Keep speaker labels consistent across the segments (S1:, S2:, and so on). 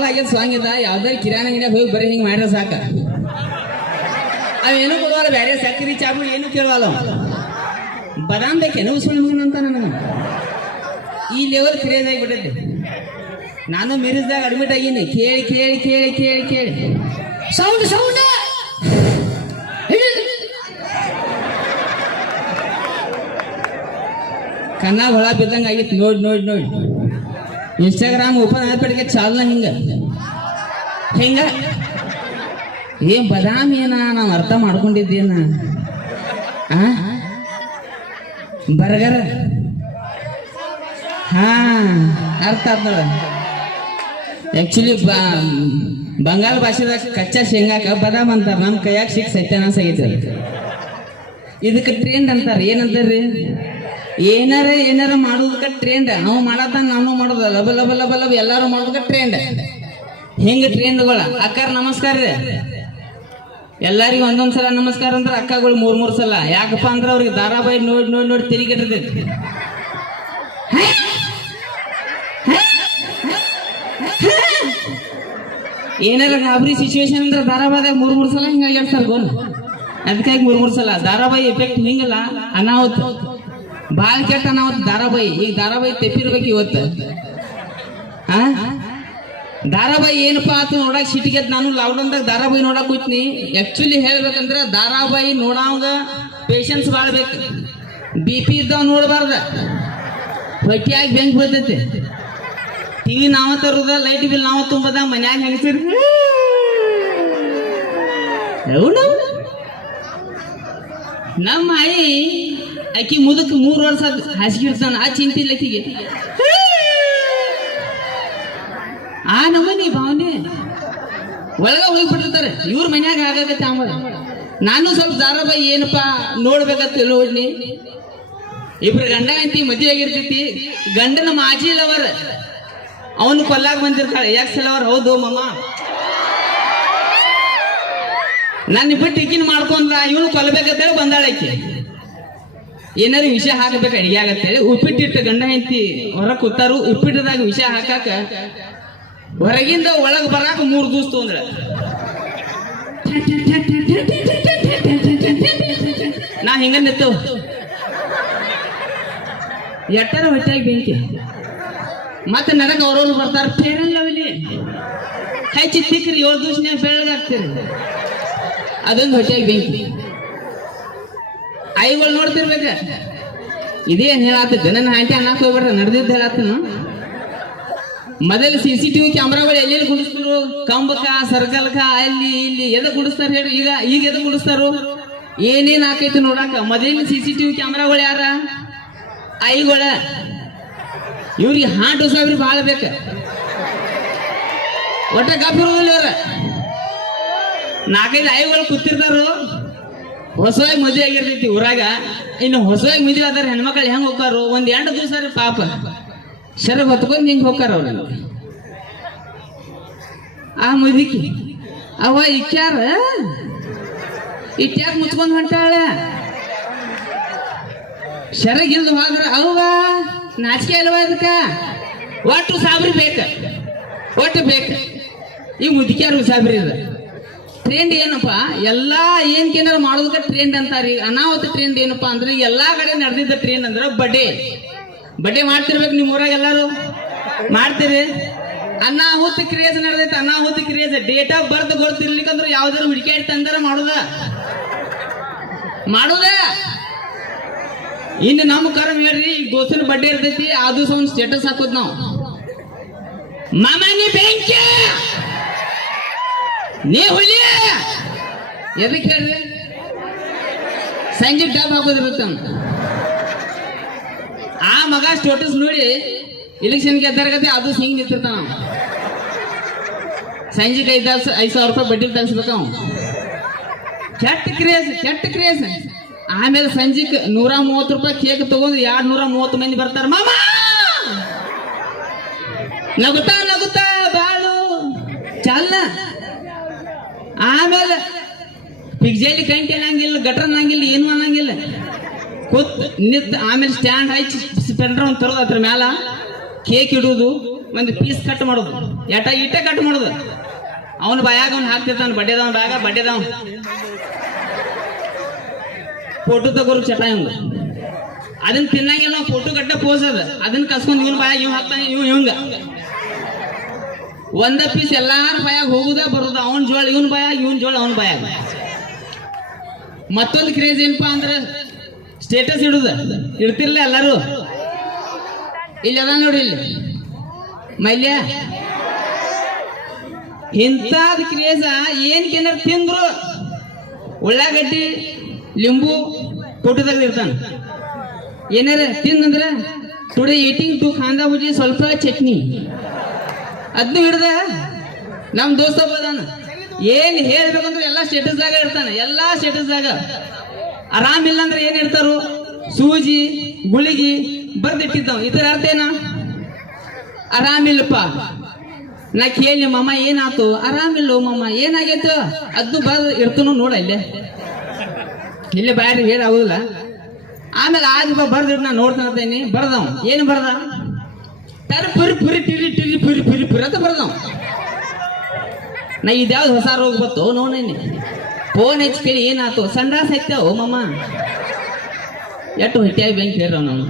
S1: Viral ಆಗ್ಯದ song ಇದ ಯಾವ್ದಾರು ಕಿರಾಣ ಅಂಗಡಿಯಾಗ ಹೋಗಿ ಬರೀ ಹಿಂಗ್ ಮಾಡ್ರೆ ಸಾಕ. ಅವೇನು ಕೊಡೋಲ್ಲ ಬೇರೆ ಸಕ್ಕರೆ ಚಾಬು ಏನು ಕೇಳುವಲ್ಲ. ಬದಾಮ್ ಬೇಕೇನು ನನಗ ಅಂತ ನನಗೆ ಈ ಲೆವೆಲ್ ಕ್ರೇಜ್ ಆಗಿಬಿಟ್ಟೈತೆ ನಾನು ಮಿರಿಸ್ದಾಗ ಅಡ್ಮಿಟ್ ಆಗೀನಿ. ಕೇಳಿ ಕೇಳಿ ಕೇಳಿ ಕೇಳಿ ಕೇಳಿ.
S2: ಸೌಂಡ್ ಸೌಂಡ್
S1: ಕನ್ನ ಹೊಳ ಬಿದ್ದಂಗೆ ಆಗಿತ್ತು. ನೋಡಿ ನೋಡಿ ನೋಡಿ. ಇನ್ಸ್ಟಾಗ್ರಾಮ್ ಓಪನ್ ಆಗ್ಬಿಟ್ಟಿಗೆ ಚಾಲನ ಹಿಂಗ. ಹಿಂಗ. ಏನ್ ಬದಾಮ್ ಏನ? ನಾವು ಅರ್ಥ ಮಾಡ್ಕೊಂಡಿದ್ದೇನ. ಬರ್ಗರ. ಹಾ, ಅರ್ಥ ಆದ ಆಕ್ಚುಲಿ ಬಂಗಾಳ ಭಾಷೆದಾಗ ಕಚ್ಚಾ ಶೇಂಗಾಕ ಬದಾಮ್ ಅಂತಾರ. ನಮ್ಮ ಕೈಯಾಗ ಸಿಕ್ ಸತ್ಯಾನಾಶ ಆಗೈತಿ. ಇದಕ್ಕೆ ಟ್ರೆಂಡ್ ಅಂತಾರ. ಏನಂತಾರ್ರಿ? ಏನಾರ ಏನಾರ ಮಾಡೋದಕ್ಕ ಟ್ರೆಂಡ್ ನಾವು ಮಾಡತ್ತ ನಾನು ಮಾಡೋದ. ಲಬ ಲಬ ಲಬ ಲಬ ಎಲ್ಲಾರು ಮಾಡೋದಕ್ಕ ಟ್ರೆಂಡ್ ಹೆಂಗ ಟ್ರೆಂಡ್ಗಳ ಅಕ್ಕಾರ ನಮಸ್ಕಾರ ರೀ. ಎಲ್ಲರಿಗೂ ಒಂದೊಂದ್ ಸಲ ನಮಸ್ಕಾರ ಅಂದ್ರೆ ಅಕ್ಕಗಳು ಮೂರ್ ಮೂರ್ ಸಲ. ಯಾಕಪ್ಪ ಅಂದ್ರೆ ಅವ್ರಿಗೆ ಧಾರಾವಾಹಿ ನೋಡಿ ನೋಡಿ ನೋಡಿ ತಿರುಗಿಟ್ಟಿರ್ತೈತಿ. ಏನಾರ ಗಾಬರಿ ಸಿಚುವೇಶನ್ ಅಂದ್ರೆ ಧಾರಾವಾಹಿದಾಗ ಮೂರ್ ಮೂರ್ ಸಲ ಹಿಂಗ ಸರ್ ಗೋಲ್. ಅದಕ್ಕಾಗಿ ಮೂರ್ ಮೂರ್ ಸಲ. ಧಾರಾವಾಹಿ ಎಫೆಕ್ಟ್ ಹಿಂಗಲ್ಲ, ಅನಾಹುತ. ಬಾಳ ಕೆಟ್ಟ ನಾವ್ ಧಾರಾವಾಹಿ ಈಗ ಧಾರಾವಾಹಿ ತೆಪ್ಪಿರ್ಬೇಕು ಇವತ್ತು. ಧಾರಾವಾಹಿ ಏನಪ್ಪಾ ಆತು ನೋಡಕ್ ಸಿಟಿಗೆದ್ ನಾನು ಲಾಕ್ಡೌನ್ದಾಗ ಧಾರಾವಾಹಿ ನೋಡಕ್ ಕೂತ್ನಿ. ಆಕ್ಚುಲಿ ಹೇಳ್ಬೇಕಂದ್ರ ಧಾರಾವಾಹಿ ನೋಡಾವಾಗ ಪೇಷನ್ಸ್ ಬಾಳ್ಬೇಕು ಬೇಕು. ಬಿ ಪಿ ಇದ್ದಾವ ನೋಡಬಾರ್ದ. ಹೊಟ್ಟಿಯಾಗಿ ಬೆಂಕ್ ಬೀಳ್ತೈತಿ. ಟಿವಿ ನಾವ ತರುದ ಲೈಟ್ ಬಿಲ್ ನಾವ ತುಂಬದ, ಮನ್ಯಾಗ ಹೆಂಗಸಿರ್ ನಮ್ಮ ಆಯಿ ಆಕಿ ಮುದಕ್ ಮೂರು ವರ್ಷ ಹಾಸಿಗೆ ಇರ್ತಾನ ಆ ಚಿಂತೆ ಇಲ್ಲ ಆಕಿಗೆ. ಆ ನಮ್ಮನಿ ಭಾವನೆ. ಒಳಗ ಹೋಗ್ಬಿಟ್ಟಿರ್ತಾರೆ. ಇವ್ರ ಮನ್ಯಾಗ ಆಗಾಗತ್ತೆ ಆಮೇಲೆ ನಾನು ಸ್ವಲ್ಪ ಧಾರಾವಾಹಿ ಏನಪ್ಪಾ ನೋಡ್ಬೇಕಂತ ನೋಡ್ನಿ ಇಬ್ರು ಗಂಡ ಅಂತಿ ಮದುವೆ ಆಗಿರ್ತೈತಿ. ಗಂಡನ ಮಾಜಿ ಲವರ್. ಅವನು ಕೊಲ್ಲಾಗ ಬಂದಿರ್ತಾಳೆ. ಎಕ್ಸ್ ಲವರ್ ಹೌದು ಮಮ್ಮ ನನ್ನ ಬಿಟ್ಟು ಇಕ್ಕಿನ ಮಾಡ್ಕೊಂಡ ಇವನು ಕೊಲ್ಲಬೇಕಂತೇಳಿ ಬಂದಾಳ ಆಕಿ. ಏನಾರು ವಿಷ ಹಾಕಬೇಕು, ಅಡಿಗೆ ಆಗತ್ತೇಳಿ ಉಪ್ಪಿಟ್ಟಿಟ್ಟು ಗಂಡ ಹೆಂಡತಿ ಹೊರ ಕೂತಾರು, ಉಪ್ಪಿಟ್ಟದಾಗ ವಿಷ ಹಾಕಾಕ ಹೊರಗಿಂದ ಒಳಗ್ ಬರಾಕ ಮೂರ್ ದಿವಸ ತೊಂದ್ರ. ನಾ ಹಿಂಗ ನಿತ್ತು ಎಟ್ಟರ ಹೊಟ್ಟಾಗಿ ಬೆಂಕಿ. ಮತ್ತೆ ನನಗೆ ಅವ್ರವ್ರು ಬರ್ತಾರ ಫೇರನ್ ಲವ್ಲಿ ಹೆಚ್ಚಿ ತಿಕ್ರಿ ಏಳು ದಿವಸನ್ಯಾಗ ಬೆಳಗಾಗ್ತೀರಿ. ಅದೊಂದು ಹೊಟ್ಟಾಗಿ ಬೆಂಕಿ. ಐಗಳು ನೋಡ್ತಿರ್ಬೇಕ. ಇದೇನ್ ಹೇಳಾತ ನನ್ನ ಆಂಟಿ ಅನ್ನಕ್ ಹೋಗ್ಬೇಡ್ರ ನಡೆದಿದ್ದ ಹೇಳತ್ತನು ಮೊದಲು ಸಿ ಸಿ ಟಿವಿ ಕ್ಯಾಮ್ರಾಗಳು ಎಲ್ಲೆಲ್ಲಿ ಗುಡಿಸ್ತಾರು ಕಂಬಕ ಸರ್ಕಲ್ಕ, ಅಲ್ಲಿ ಇಲ್ಲಿ ಎದ ಗುಡಿಸ್ತಾರ ಹೇಳಿ ಈಗ ಈಗ ಎದ ಗುಡಿಸ್ತಾರು? ಏನೇನ್ ಆಕೈತಿ ನೋಡಾಕ? ಮೊದಲಿನ ಸಿ ಸಿ ಟಿವಿ ಕ್ಯಾಮ್ರಾಗಳು ಯಾರ? ಐಗಳ. ಇವ್ರಿಗೆ ಹಾಂಟ್ ಸಾವಿರ ಭಾಳ ಬೇಕ. ಒಟ್ಟ ಗಪ್ಪ ನಾಲ್ಕೈದು ಐಗಳು ಕೂತಿರ್ತಾರು. ಹೊಸವಾಗಿ ಮದುವೆ ಆಗಿರ್ತೈತಿ ಊರಾಗ. ಇನ್ನು ಹೊಸವಾಗಿ ಮದುವೆ ಆದ್ರೆ ಹೆಣ್ಮಕ್ಳು ಹೆಂಗ್ ಹೋಗ್ತಾರು ಒಂದ್ ಎರಡು ದಿವಸ ರೀ ಪಾಪ. ಶರ ಹೊತ್ಕೊಂಡ್ ಹಿಂಗ್ ಹೋಗ್ತಾರ ಅವ್ರ ಆ ಮುದುಕಿ ಅವ ಇಕ್ಯಾರ? ಇಟ್ಯಾಕ್ ಮುಚ್ಕೊಂಡ್ ಹೊಂಟಾಳ ಶರ ಗಿಲ್ದ ಹೋದ್ರ ಅವ್ವ ನಾಚಿಕೆ ಅಲ್ವಾ ಅದಕ್ಕ? ಒಟ್ಟು ಸಾಬ್ರಿ ಬೇಕ. ಒಟ್ಟು ಬೇಕ. ಈ ಮುದುಕಿಯಾರು ಸಾಬ್ರಿ ಇದ ಟ್ರೆಂಡ್ ಏನಪ್ಪ? ಎಲ್ಲಾ ಏನ್ ಏನಾರ ಮಾಡೋದಕ್ಕೆ ಟ್ರೆಂಡ್ ಅಂತಾರೀ. ಅನಾಹುತ ಟ್ರೆಂಡ್ ಏನಪ್ಪಾ ಅಂದ್ರೆ ಎಲ್ಲಾ ಕಡೆ ನಡೆದಿದ್ದ ಟ್ರೆಂಡ್ ಅಂದ್ರೆ ಬಡ್ಡೆ. ಬಡ್ಡೆ ಮಾಡ್ತಿರ್ಬೇಕು ನಿಮ್ಮ ಊರಾಗ ಎಲ್ಲಾರು? ಮಾಡ್ತೀರಿ? ಅನಾಹುತ ಕ್ರಿಯೇಜ್ ನಡೆದೈತೆ. ಅನಾಹುತ ಕ್ರಿಯೇಸ್ ಡೇಟ್ ಆಫ್ ಬರ್ತ್ ಗೊತ್ತಿರ್ಲಿಕ್ಕಂದ್ರೆ ಯಾವ್ದಾರು ಹುಡುಕಾಡಿ ತಂದಾರ ಮಾಡುದ. ಮಾಡುದ? ಇನ್ನು ನಮ್ಮ ಕರ್ಮ ಹೇಳ್ರಿ ಈಗ ದೋಸ್ತನ ಬಡ್ಡೆ ಇರ್ತೈತಿ, ಆ ದಿವಸ ಒಂದು ಸ್ಟೇಟಸ್ ಹಾಕೋದ್ ನಾವು. ಮಾಮಾನಿ ಬೆಂಕಿ! ನೀ ಹುಲಿ! ಎದಕ್ಕೆ ಹೇಳ್ರಿ? ಸಂಜೆ ಡಬ್ ಹಾಕೋದಿರುತ್ತೆ ಅವ್ನು. ಆ ಮಗ ಸ್ಟೇಟಸ್ ನೋಡಿ ಇಲೆಕ್ಷನ್ ಗೆದ್ದಾರಗತ್ತೆ ಅದು ಸಿಂಗ್ ನಿಂತಿರ್ತಾನ ಸಂಜೆ ಐದ್ ಐದು ಸಾವಿರ ರೂಪಾಯಿ ಬಡ್ಡಿ ತರಿಸ್ಬೇಕು ಅವ ಕೆಟ್ಟ ಕ್ರೇಜ್ ಕೆಟ್ಟ ಕ್ರೇಜ್ ಆಮೇಲೆ ಸಂಜೆಕ್ ನೂರ ಮೂವತ್ತು ರೂಪಾಯಿ ಕೇಕ್ ತಗೊಂಡು ಎರಡ್ ನೂರ ಮೂವತ್ತು ಮಂದಿ ಬರ್ತಾರ. ಮಾಮ! ನಗುತ್ತಾ ನಗುತ್ತಾ, ಬಾಳು. ಚಲ್ಲ ಆಮೇಲೆ ಪಿಗ್ಜಲ್ಲಿ ಕಂಟಿ ಅನ್ನಂಗಿಲ್ಲ, ಗಟ್ರ ಅನ್ನಂಗಿಲ್ಲ, ಏನು ಅನ್ನಂಗಿಲ್ಲ. ಕೂತ್ ನಿತ್ ಆಮೇಲೆ ಸ್ಟ್ಯಾಂಡ್ ಹಚ್ಚಿ ಒಂದು ತರೋದು ಅದ್ರ ಮ್ಯಾಲ ಕೇಕ್ ಇಡುವುದು ಒಂದು ಪೀಸ್ ಕಟ್ ಮಾಡೋದು. ಎಟ ಇಟ್ಟ ಕಟ್ ಮಾಡೋದು. ಅವನ ಬಾಯಾಗ ಅವ್ನು ಹಾಕ್ತಿರ್ತಾನ, ಬಡ್ಡೆದವನ ಬಾಯಾಗ ಬಡ್ಡೆದವ್ ಫೋಟೋ ತಗೋರು ಚಟ ಇವಂಗ ಅದನ್ನ ತಿನ್ನಂಗಿಲ್ಲ ನಾವು ಫೋಟೋ ಕಟ್ಟ ಪೋಸ್ ಅದ. ಅದನ್ನ ಕಸ್ಕೊಂಡು ಇವನ್ ಬಾಯಾಗ ಇವ್ ಹಾಕ್ತಾನೆ, ಇವ್ ಇವಂಗ. ಒಂದ ಪೀಸ್ ಎಲ್ಲಾರ ಬಯಾಗ ಹೋಗುದ, ಬರುದ, ಅವನ್ ಜೋಳ, ಇವನ್ ಬಾಯಾಗ, ಇವನ್ ಜೋಳ, ಅವನ್ ಬಾಯಾಗ. ಮತ್ತೊಂದು ಕ್ರೇಜ್ ಏನಪ್ಪಾ ಅಂದ್ರೆ ಸ್ಟೇಟಸ್ ಇಡುದ. ಇಡ್ತಿರ್ಲ ಎಲ್ಲಾರು? ಇಲ್ಲಿ ಅದ ನೋಡಿ ಇಲ್ಲಿ. ಮೈಲ್ಯ? ಇಂಥದ್ ಕ್ರೇಜ ಏನ್ ಏನಾರ ತಿಂದ್ರು? ಉಳ್ಳಾಗಡ್ಡಿ, ಲಿಂಬು ಫೋಟೋ ತೆಗೆದಿರ್ತಾನ ಏನಾರ ತಿಂದಂದ್ರ today eating two kanda bhaji ಸ್ವಲ್ಪ ಚಟ್ನಿ. ಅದನ್ನು ಹಿಡ್ದ ನಮ್ ದೋಸ್ತ ಬದಾನ ಏನ್ ಹೇಳ್ಬೇಕಂದ್ರೆ ಎಲ್ಲಾ ಸ್ಟೇಟಸ್ದಾಗ ಇರ್ತಾನೆ. ಎಲ್ಲಾ ಸ್ಟೇಟಸ್ದಾಗ ಆರಾಮಿಲ್ಲ ಅಂದ್ರೆ ಏನ್ ಇಡ್ತಾರು? ಸೂಜಿ, ಗುಳಿಗಿ ಬರ್ದಿಟ್ಟಿದ್ದಾವ. ಇದರ ಅರ್ಥ ಏನ? ಆರಾಮಿಲ್ಲಪ್ಪ ನಾ ಕೇಳಿ ಮಮ್ಮ ಏನಾತು? ಆರಾಮಿಲ್ಲ ಮಮ್ಮ ಏನಾಗೈತು? ಅದ್ನು ಬರ್ ಇರ್ತನು ನೋಡ ಇಲ್ಲೇ. ಇಲ್ಲಿ ಬಾರಿ ಹೇಳಾಗುದಿಲ್ಲ ಆಮೇಲೆ ಬಾ ಬರ್ದಿಡ್ ನೋಡ್ತಾ ನೋಡ್ತಾನೆ ಬರ್ದವ್. ಏನು ಬರ್ದ ತರ ಪುರಿ ಪುರಿ ಟಿರಿ ಟಿರಿ ಬರೋದು ನಾವು. ನಾ ಇದ್ಯಾವ್ದು ಹೊಸ ರೋಗ ಬತ್ತು ನೋಡೇನಿ ಫೋನ್ ಹಚ್ಚಿ ಕೇಳಿ ಏನಾತು? ಸಂಡಾಸ್ ಹೈತಾವ ಮಮ್ಮ ಎಟ್ಟು ಹೊಟ್ಟಿಯಾಗಿ ಬೆಂಕಿ ಹೇಳ್ರವ್ ನಾವು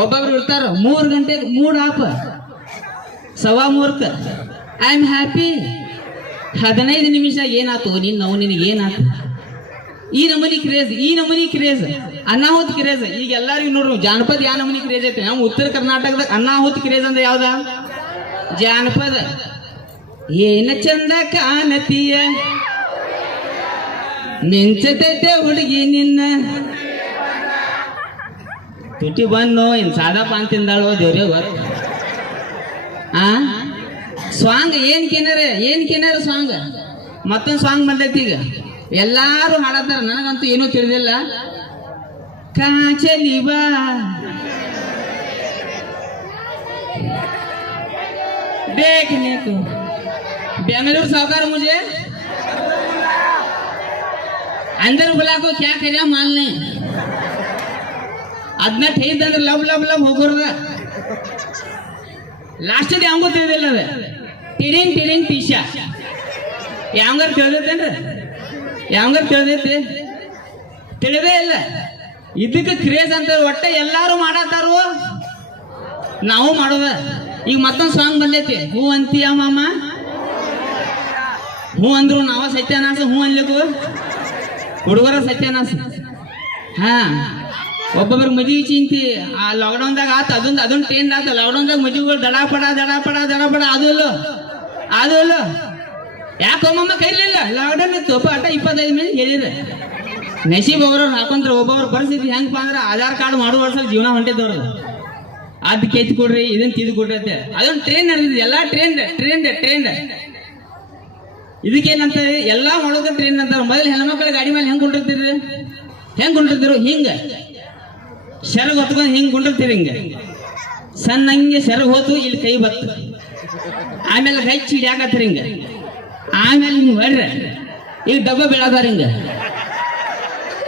S1: ಒಬ್ಬೊಬ್ರು ಇರ್ತಾರ, ಮೂರು ಗಂಟೆಗೆ ಮೂಡ್ ಆಪ. ಸವಾ ಮೂರ್ಕ ಐ ಆಮ್ ಹ್ಯಾಪಿ ಹದಿನೈದು ನಿಮಿಷ ಏನಾಯ್ತು ನಿನ್ನ ನಾವು ನಿನಗೆ ಏನಾಯ್ತು ಈ ನಮೂನಿ ಕ್ರೇಜ್ ಈ ನಮೂನಿ ಕ್ರೇಜ್ ಅನಾಹುತ್ ಕ್ರೇಜ್ ಈಗ ಎಲ್ಲರಿಗೂ ನೋಡ್ರಿ ಜಾನಪದ ಯಾವ ನಮೂನಿ ಕ್ರೇಜ್ ಐತೆ? ನಮ್ಮ ಉತ್ತರ ಕರ್ನಾಟಕದಾಗ ಅನಾಹುತ್ ಕ್ರೇಜ್ ಅಂದ್ರೆ ಯಾವ್ದ? ಜಾನಪದ. ಏನ ಚಂದ ಕಾಣತೀಯ? ಮಿಂಚತೈತೆ ಹುಡುಗಿ ನಿನ್ನ. ತುಟಿ ಬಂದು ಇನ್ ಸಾದಾ ಪಾನ್ ತಿಂದಾಳೋ ದೇವ್ರೇ ಗೊತ್ತು ಆ? ಸ್ವಾಂಗ್ ಏನ್ ಕೇನಾರ? ಏನ್ ಕಿನ್ನರ ಸ್ವಾಂಗ್? ಮತ್ತೊಂದು ಸಾಂಗ್ ಬಂದೈತಿ ಈಗ. ಎಲ್ಲಾರು ಹಾಡತ್ತಾರ, ನನಗಂತೂ ಏನೂ ತಿಳಿದಿಲ್ಲ. ಕಾಚಲಿ ಬಾ. देखने को। बेंगलुरु साहूकार मुझे? अंदर बुला को क्या करे, माल नहीं। ಅದನ್ನ ಠೇದ್ ಅಂದ್ರೆ ಲವ್ ಲವ್ ಲವ್ ಹೋಗೋರ್ದ ಲಾಸ್ಟ್ ಅದು ಯಾವಂಗೂ ತಿಳಿದಿಲ್ಲ ಅದ ಟಿರೇನ್ ಟಿರೇನ್ ಟೀಶಾ ಯಾವಂಗಾರ ತಿಳಿದೈತೇನ್ರ ಯಾವಂಗಾರ ತಿಳಿದೈತಿ ತಿಳಿದೇ ಇಲ್ಲ ಇದಕ್ಕೆ ಕ್ರೇಜ್ ಅಂತ ಒಟ್ಟೆ ಎಲ್ಲಾರು ಮಾಡತ್ತಾರು ನಾವು ಮಾಡೋದ ಈಗ ಮತ್ತೊಂದು ಸಾಂಗ್ ಬಂದೈತಿ. ಹೂ ಅಂತೀಯ ಮಾಮ? ಹೂ ಅಂದ್ರು ನಾವ ಸತ್ಯನಾಶ, ಹೂ ಅನ್ಲಿಕ್ಕೂ? ಹುಡುಗರ ಸತ್ಯನಾಶ. ಹಾ. ಒಬ್ಬೊಬ್ರು ಮದುವೆ ಚಿಂತಿ ಆ ಲಾಕ್ಡೌನ್ದಾಗ ಆತ, ಅದೊಂದು ಅದೊಂದು ಟ್ರೆಂಡ್ ಆತ. ಲಾಕ್ಡೌನ್ದಾಗ ಮದುವೆಗಳು ದಡ ಪಡ ದಡ ಪಡ ದಡ ಪಡ, ಅದು ಇಲ್ಲ ಅದು ಇಲ್ಲ ಕೈಲಿಲ್ಲ? ಲಾಕ್ಡೌನ್ ಇತ್ತು. ಅಟ ಇಪ್ಪತ್ತೈದು ಮಂದಿ ಹೇಳಿದ್ರೆ. ನಸೀಬ್ ಅವ್ರವ್ರು ಹಾಕೊಂಡ್ರೆ ಒಬ್ಬೊಬ್ರು ಪರಿಸ್ಥಿತಿ ಹೆಂಗಪ್ಪ ಅಂದ್ರೆ ಆಧಾರ್ ಕಾರ್ಡ್ ಮಾಡುವ ವರ್ಷ ಜೀವನ ಹೊಂಟಿದ್ದವ್ರು ಅದ್ ಕೆತ್ತಿ ಕೊಡ್ರಿ, ಇದನ್ ತಿದ್ ಕೊಡ್ರಿ ಅಂತ. ಅದೊಂದು ಟ್ರೈನ್ ನಡೆದಿದೆ, ಎಲ್ಲಾ ಟ್ರೈನ್ ಟ್ರೈನ್ ಟ್ರೈನ್ ಇದಕ್ಕೇನಂತ ಎಲ್ಲಾ ಮಾಡೋದ ಟ್ರೈನ್ ಅಂತಾರ ಮೊದಲು ಹೆಣ್ಮಕ್ಳ ಗಾಡಿ ಮೇಲೆ ಹೆಂಗ್ ಕೊಂಡಿರ್ತೀರಿ ಹೆಂಗ್ ಕೊಂಡಿರ್ತಿರು ಹಿಂಗ. ಸರ ಹೊತ್ಕೊಂಡು ಹಿಂಗ್ ಕೊಂಡಿರ್ತೀರಿ ಹಿಂಗ. ಸಣ್ಣಂಗೆ ಸೆರಗ್ ಹೋತು ಇಲ್ಲಿ ಕೈ ಬತ್ತು. ಆಮೇಲೆ ಹಚ್ಚಿ ಹಿಡ್ಯಾಕತ್ತೀರಿ ಹಿಂಗ. ಆಮೇಲೆ ಹಿಂಗ್ ಬರ್ರೆ ಇಲ್ಲಿ ಡಬ್ಬ ಬೀಳದಾರ ಹಿಂಗ.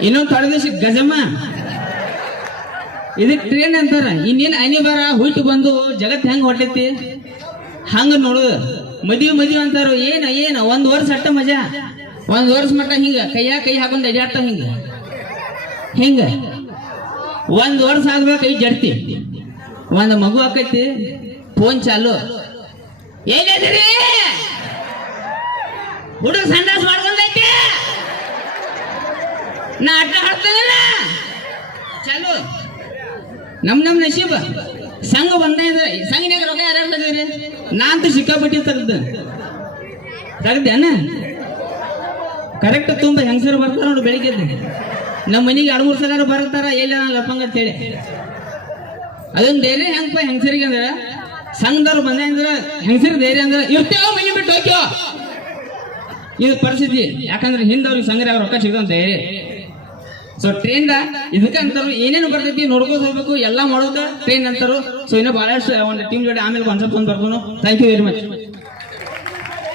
S1: ಇನ್ನೊಂದು ತೊಡಗಿಸಿ ಗಜಮ್ಮ. ಇದಕ್ಕೆ ಟ್ರೈನ್ ಅಂತಾರ. ಇನ್ನೇನು ಅನಿವಾರ ಹುಟ್ಟು ಬಂದು ಜಗತ್ ಹೆಂಗ್ ಹೊಟ್ಟೈತಿ ಹಂಗ ನೋಡು. ಮದುವೆ ಮದುವೆ ಅಂತಾರ. ಏನ ಏನ? ಒಂದ್ ವರ್ಷ ಅಟ್ಟ ಮಜಾ? ಒಂದ್ ವರ್ಷ ಮಟ್ಟ ಹಿಂಗ. ಕೈಯ ಕೈ ಹಾಕೊಂಡ್ ಅಡ್ಯಾಡ್ತಾವ ಹಿಂಗ? ಹಿಂಗ? ಒಂದ್ ವರ್ಷ ಆದ್ಮೇಲೆ ಕೈ ಜಡ್ತಿ. ಒಂದ್ ಮಗು ಆಕೈತಿ. ಫೋನ್ ಚಾಲು. ಏನಿದ್ರಿ ಹುಡುಗ ಸಂಡಾಸ್ ಮಾಡ್ಕೊಂಡೈತಿ. ನಾ ಅಡ್ಡ ಹಾಡ್ತೇನಲ್ಲ? ಚಾಲು ನಮ್ ನಮ್ ನಶೀಬ. ಸಂಘ ಇದ್ರೆ ಸಂಘನ್ಯಾಗ ರೊಕ್ಕ ಯಾರ್ಯಾರು ನಾ ಅಂತೂ ಸಿಕ್ಕಾಪಟ್ಟಿ ತೆಗ್ದು ತೆಗ್ದೇನ ಕರೆಕ್ಟ್ ತುಂಬ ಹೆಂಗಸರು ಬರ್ತಾರ ನೋಡಿ ಬೆಳಿಗ್ಗೆ. ನಮ್ಮ ಮನೆಗೆ ಎರಡು ಮೂರು ಸಲ ಬರ್ತಾರ, ಎಲ್ಲಿ ನಾನು ಲಪ್ಪಂಗ ಅಂತೇಳಿ ಅದೊಂದು ಧೈರ್ಯ ಹೆಂಗಪ್ಪ ಹೆಂಗಸರಿಗೆ ಅಂದ್ರೆ? ಸಂಘದವ್ರು ಬಂದೆ ಅಂದ್ರೆ ಹೆಂಗಸರು ಧೈರ್ಯ ಅಂದ್ರೆ, ಇರ್ತೇವ ಮನೆ ಬಿಟ್ಟು ಹೋಗ್ಯೋ ಇದು ಪರಿಸ್ಥಿತಿ. ಯಾಕಂದ್ರೆ ಹಿಂದವ್ರಿಗೆ ಸಂಗ್ರಹ ರೊಕ್ಕ ಸಿಗದಂತೆ ಸೊ ಟ್ರೈನ್ ಇದಕ್ಕೆ ಅಂತಾರು ಏನೇನು ಬರ್ತೈತಿ ನೋಡ್ಕೋತ ಹೋಗ್ಬೇಕು ಎಲ್ಲ ಮಾಡೋದ ಟ್ರೈನ್ ಅಂತಾರು. ಸೊ ಇನ್ನೂ ಬಹಳಷ್ಟು ಒಂದು ಟೀಮ್ ಜೋಡಿ ಆಮೇಲೆ ಕಾನ್ಸೆಪ್ಟ್ ಒಂದು ಬರ್ತಾನು ಥ್ಯಾಂಕ್ ಯು ವೆರಿ ಮಚ್